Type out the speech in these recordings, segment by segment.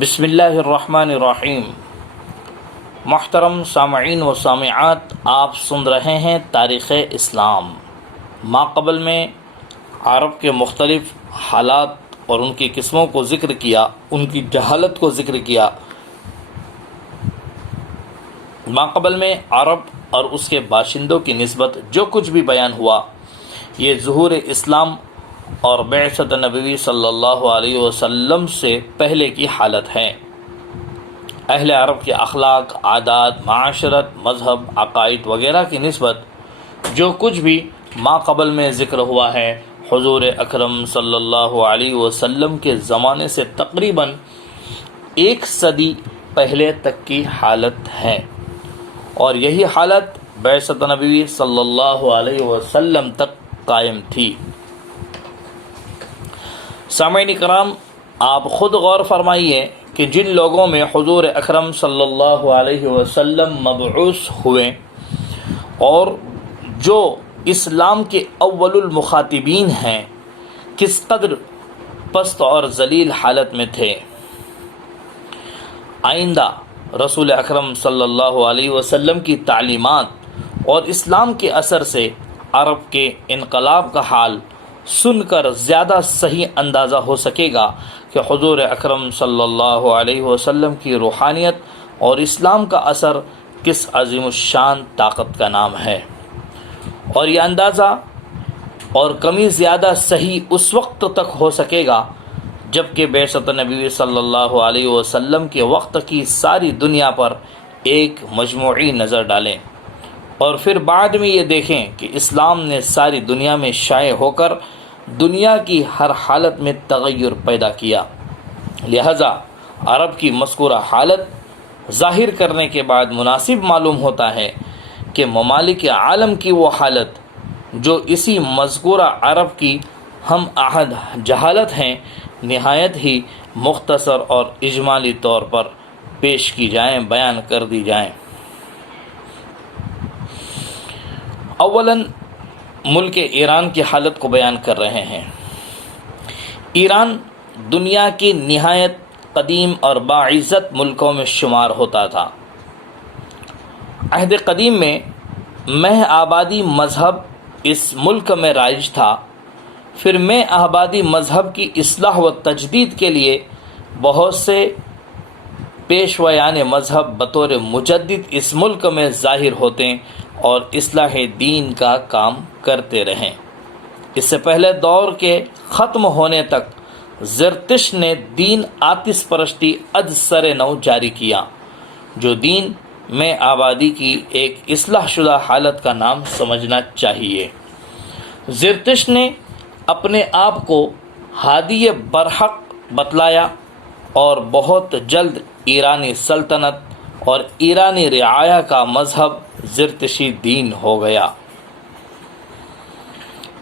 بسم اللہ الرحمن الرحیم۔ محترم سامعین و سامعات، آپ سن رہے ہیں تاریخ اسلام۔ ماقبل میں عرب کے مختلف حالات اور ان کی قسموں کو ذکر کیا، ان کی جہالت کو ذکر کیا۔ ماقبل میں عرب اور اس کے باشندوں کی نسبت جو کچھ بھی بیان ہوا، یہ ظہور اسلام اور بعثت نبوی صلی اللہ علیہ وسلم سے پہلے کی حالت ہے۔ اہل عرب کے اخلاق، عادات، معاشرت، مذہب، عقائد وغیرہ کی نسبت جو کچھ بھی ماقبل میں ذکر ہوا ہے، حضور اکرم صلی اللہ علیہ وسلم کے زمانے سے تقریباً 1 صدی پہلے تک کی حالت ہے، اور یہی حالت بعثت نبوی صلی اللہ علیہ وسلم تک قائم تھی۔ سامعین کرام، آپ خود غور فرمائیے کہ جن لوگوں میں حضور اکرم صلی اللہ علیہ وسلم مبعوث ہوئے اور جو اسلام کے اول المخاطبین ہیں، کس قدر پست اور ذلیل حالت میں تھے۔ آئندہ رسول اکرم صلی اللہ علیہ وسلم کی تعلیمات اور اسلام کے اثر سے عرب کے انقلاب کا حال سن کر زیادہ صحیح اندازہ ہو سکے گا کہ حضور اکرم صلی اللہ علیہ وسلم کی روحانیت اور اسلام کا اثر کس عظیم الشان طاقت کا نام ہے۔ اور یہ اندازہ اور کمی زیادہ صحیح اس وقت تک ہو سکے گا جب کہ بعثت نبی صلی اللہ علیہ وسلم کے وقت کی ساری دنیا پر ایک مجموعی نظر ڈالیں، اور پھر بعد میں یہ دیکھیں کہ اسلام نے ساری دنیا میں شائع ہو کر دنیا کی ہر حالت میں تغیر پیدا کیا۔ لہذا عرب کی مذکورہ حالت ظاہر کرنے کے بعد مناسب معلوم ہوتا ہے کہ ممالک عالم کی وہ حالت جو اسی مذکورہ عرب کی ہم عہد جہالت ہیں، نہایت ہی مختصر اور اجمالی طور پر پیش کی جائیں، بیان کر دی جائیں۔ اولاً ملک ایران کی حالت کو بیان کر رہے ہیں۔ ایران دنیا کی نہایت قدیم اور باعزت ملکوں میں شمار ہوتا تھا۔ عہد قدیم میں مہ آبادی مذہب اس ملک میں رائج تھا۔ پھر مہ آبادی مذہب کی اصلاح و تجدید کے لیے بہت سے پیشوایان مذہب بطور مجدد اس ملک میں ظاہر ہوتے اور اصلاح دین کا کام کرتے رہیں۔ اس سے پہلے دور کے ختم ہونے تک زرتشت نے دین آتش پرستی از سر نو جاری کیا، جو دین میں آبادی کی ایک اصلاح شدہ حالت کا نام سمجھنا چاہیے۔ زرتشت نے اپنے آپ کو ہادی برحق بتلایا اور بہت جلد ایرانی سلطنت اور ایرانی رعایا کا مذہب زرتشی دین ہو گیا۔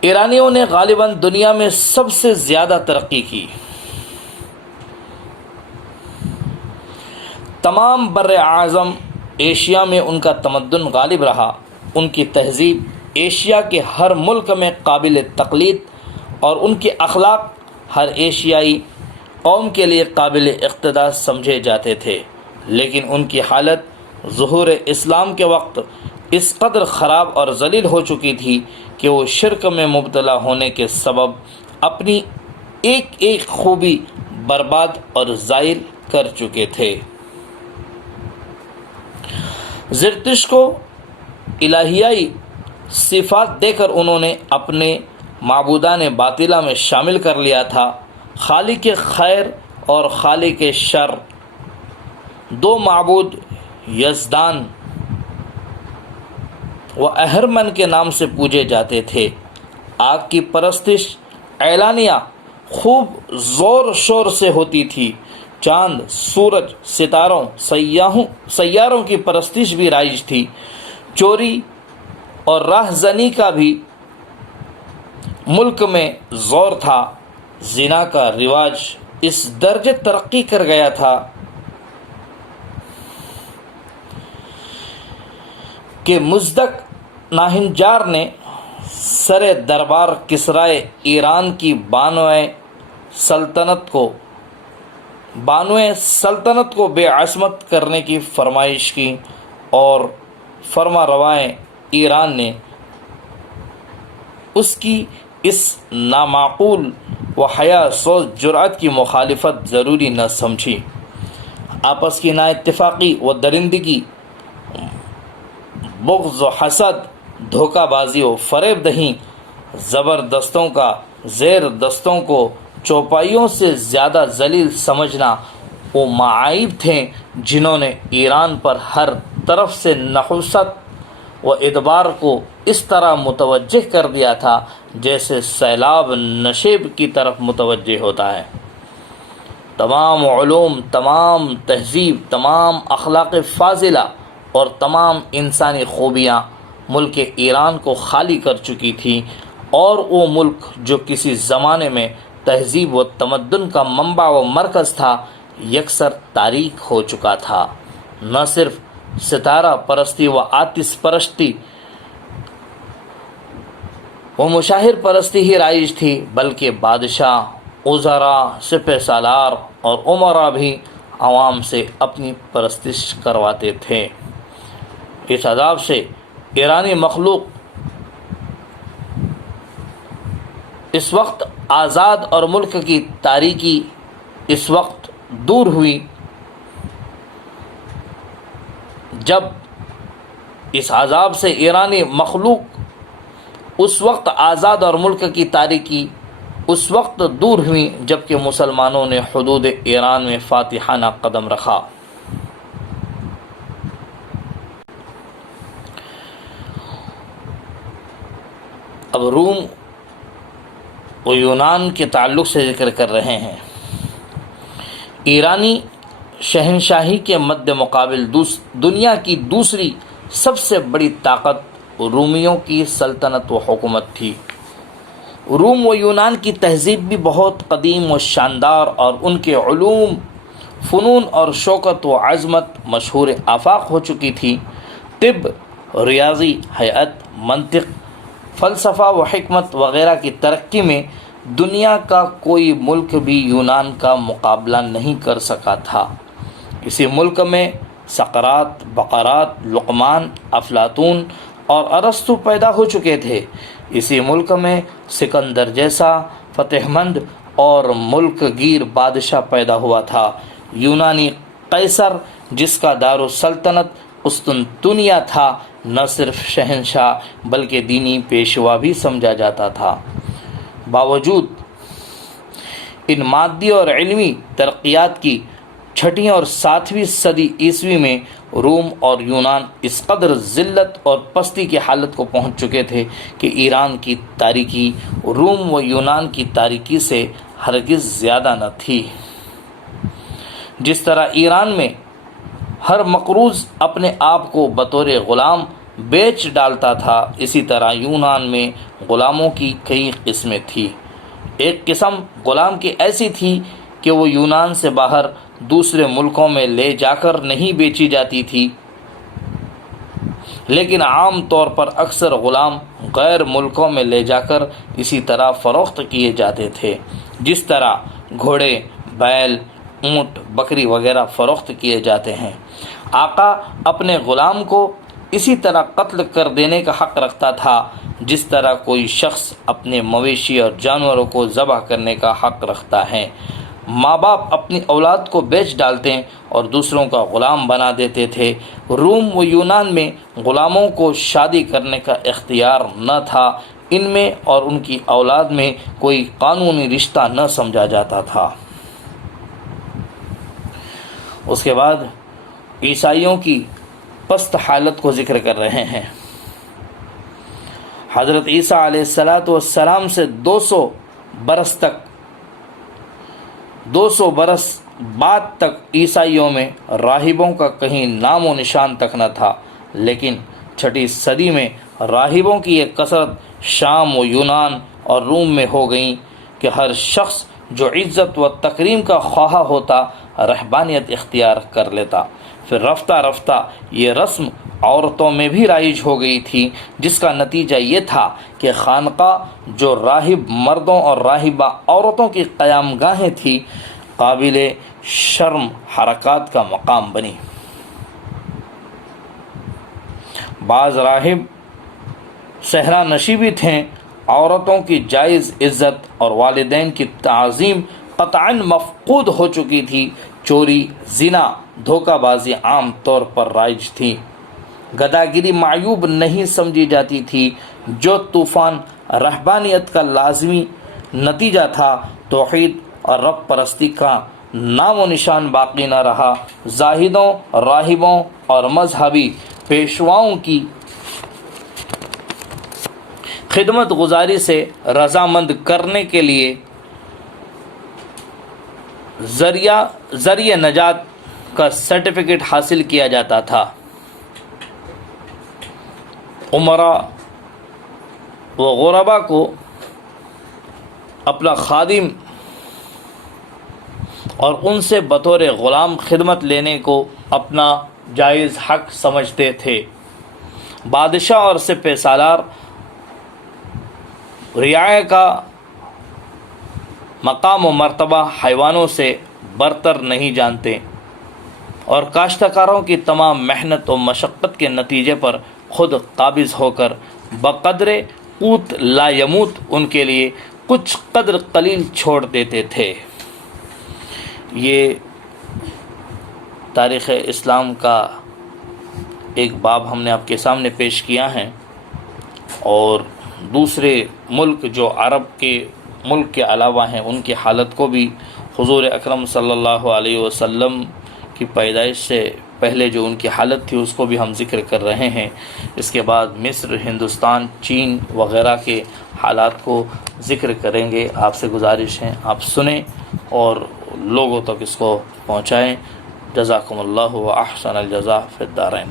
ایرانیوں نے غالباً دنیا میں سب سے زیادہ ترقی کی۔ تمام بر اعظم ایشیا میں ان کا تمدن غالب رہا۔ ان کی تہذیب ایشیا کے ہر ملک میں قابل تقلید اور ان کے اخلاق ہر ایشیائی قوم کے لیے قابل اقتداء سمجھے جاتے تھے، لیکن ان کی حالت ظہور اسلام کے وقت اس قدر خراب اور ذلیل ہو چکی تھی کہ وہ شرک میں مبتلا ہونے کے سبب اپنی ایک ایک خوبی برباد اور زائل کر چکے تھے۔ زرتش کو الہیائی صفات دے کر انہوں نے اپنے معبودان باطلہ میں شامل کر لیا تھا۔ خالق خیر اور خالق شر، دو معبود یزدان و اہرمن کے نام سے پوجے جاتے تھے۔ آگ کی پرستش اعلانیہ خوب زور شور سے ہوتی تھی۔ چاند، سورج، ستاروں، سیاروں کی پرستش بھی رائج تھی۔ چوری اور راہ زنی کا بھی ملک میں زور تھا۔ زنا کا رواج اس درجے ترقی کر گیا تھا کہ مزدک ناہنجار نے سر دربار کسرائے ایران کی بانوئے سلطنت کو بانوئے سلطنت کو بے عصمت کرنے کی فرمائش کی اور فرما روائے ایران نے اس کی اس نامعقول و حیا سوز جرأت کی مخالفت ضروری نہ سمجھی۔ آپس کی نااتفاقی و درندگی، بغض و حسد، دھوکہ بازی و فریب دہی زبردستوں کا زیر دستوں کو چوپائیوں سے زیادہ ذلیل سمجھنا وہ معائب تھے جنہوں نے ایران پر ہر طرف سے نحوست و ادبار کو اس طرح متوجہ کر دیا تھا جیسے سیلاب نشیب کی طرف متوجہ ہوتا ہے۔ تمام علوم، تمام تہذیب، تمام اخلاق فاضلہ اور تمام انسانی خوبیاں ملک ایران کو خالی کر چکی تھی، اور وہ ملک جو کسی زمانے میں تہذیب و تمدن کا منبع و مرکز تھا یکسر تاریک ہو چکا تھا۔ نہ صرف ستارہ پرستی و آتش پرستی و مشاہیر پرستی ہی رائج تھی، بلکہ بادشاہ، وزراء، سپہ سالار اور امراء بھی عوام سے اپنی پرستش کرواتے تھے۔ اس عذاب سے ایرانی مخلوق اس وقت آزاد اور ملک کی تاریکی اس وقت دور ہوئی جب اس عذاب سے ایرانی مخلوق اس وقت آزاد اور ملک کی تاریکی اس وقت دور ہوئی جبکہ مسلمانوں نے حدود ایران میں فاتحانہ قدم رکھا۔ اب روم و یونان کے تعلق سے ذکر کر رہے ہیں۔ ایرانی شہنشاہی کے مد مقابل دنیا کی دوسری سب سے بڑی طاقت رومیوں کی سلطنت و حکومت تھی۔ روم و یونان کی تہذیب بھی بہت قدیم و شاندار اور ان کے علوم، فنون اور شوکت و عظمت مشہور آفاق ہو چکی تھی۔ طب، ریاضی، حیات، منطق، فلسفہ و حکمت وغیرہ کی ترقی میں دنیا کا کوئی ملک بھی یونان کا مقابلہ نہیں کر سکا تھا۔ اسی ملک میں سقراط، بقرات، لقمان، افلاطون اور ارسطو پیدا ہو چکے تھے۔ اسی ملک میں سکندر جیسا فتح مند اور ملک گیر بادشاہ پیدا ہوا تھا۔ یونانی قیصر، جس کا دارالسلطنت قسطنطنیہ تھا، نہ صرف شہنشاہ بلکہ دینی پیشوا بھی سمجھا جاتا تھا۔ باوجود ان مادی اور علمی ترقیات کی 6ویں اور 7ویں صدی عیسوی میں روم اور یونان اس قدر ذلت اور پستی کی حالت کو پہنچ چکے تھے کہ ایران کی تاریکی روم و یونان کی تاریکی سے ہرگز زیادہ نہ تھی۔ جس طرح ایران میں ہر مقروض اپنے آپ کو بطور غلام بیچ ڈالتا تھا، اسی طرح یونان میں غلاموں کی کئی قسمیں تھیں۔ ایک قسم غلام کی ایسی تھی کہ وہ یونان سے باہر دوسرے ملکوں میں لے جا کر نہیں بیچی جاتی تھی، لیکن عام طور پر اکثر غلام غیر ملکوں میں لے جا کر اسی طرح فروخت کیے جاتے تھے، جس طرح گھوڑے، بیل، اونٹ، بکری وغیرہ فروخت کیے جاتے ہیں۔ آقا اپنے غلام کو اسی طرح قتل کر دینے کا حق رکھتا تھا جس طرح کوئی شخص اپنے مویشی اور جانوروں کو ذبح کرنے کا حق رکھتا ہے۔ ماں باپ اپنی اولاد کو بیچ ڈالتے اور دوسروں کا غلام بنا دیتے تھے۔ روم و یونان میں غلاموں کو شادی کرنے کا اختیار نہ تھا، ان میں اور ان کی اولاد میں کوئی قانونی رشتہ نہ سمجھا جاتا تھا۔ اس کے بعد عیسائیوں کی پست حالت کو ذکر کر رہے ہیں۔ حضرت عیسیٰ علیہ السلام سے 200 برس بعد تک عیسائیوں میں راہبوں کا کہیں نام و نشان تک نہ تھا، لیکن 6ویں صدی میں راہبوں کی یہ کثرت شام و یونان اور روم میں ہو گئی کہ ہر شخص جو عزت و تکریم کا خواہاں ہوتا رہبانیت اختیار کر لیتا۔ پھر رفتہ رفتہ یہ رسم عورتوں میں بھی رائج ہو گئی تھی، جس کا نتیجہ یہ تھا کہ خانقاہ جو راہب مردوں اور راہبہ عورتوں کی قیام گاہیں تھی قابل شرم حرکات کا مقام بنی۔ بعض راہب صحرا نشی بھی تھے، عورتوں کی جائز عزت اور والدین کی تعظیم قطعاً مفقود ہو چکی تھی، چوری، زنا، دھوکہ بازی عام طور پر رائج تھی، گداگری معیوب نہیں سمجھی جاتی تھی۔ جو طوفان رہبانیت کا لازمی نتیجہ تھا، توحید اور رب پرستی کا نام و نشان باقی نہ رہا۔ زاہدوں، راہبوں اور مذہبی پیشواؤں کی خدمت گزاری سے رضامند کرنے کے لیے ذریعہ نجات کا سرٹیفکیٹ حاصل کیا جاتا تھا۔ عمرا و غربا کو اپنا خادم اور ان سے بطور غلام خدمت لینے کو اپنا جائز حق سمجھتے تھے۔ بادشاہ اور سپہ سالار رعایا کا مقام و مرتبہ حیوانوں سے برتر نہیں جانتے، اور کاشتکاروں کی تمام محنت و مشقت کے نتیجے پر خود قابض ہو کر بقدر قوت لا یموت ان کے لیے کچھ قدر قلیل چھوڑ دیتے تھے۔ یہ تاریخ اسلام کا ایک باب ہم نے آپ کے سامنے پیش کیا ہے، اور دوسرے ملک جو عرب کے ملک کے علاوہ ہیں ان کی حالت کو بھی حضور اکرم صلی اللہ علیہ وسلم کی پیدائش سے پہلے جو ان کی حالت تھی اس کو بھی ہم ذکر کر رہے ہیں۔ اس کے بعد مصر، ہندوستان، چین وغیرہ کے حالات کو ذکر کریں گے۔ آپ سے گزارش ہے آپ سنیں اور لوگوں تک اس کو پہنچائیں۔ جزاکم اللہ و احسن الجزاء فی الدارین۔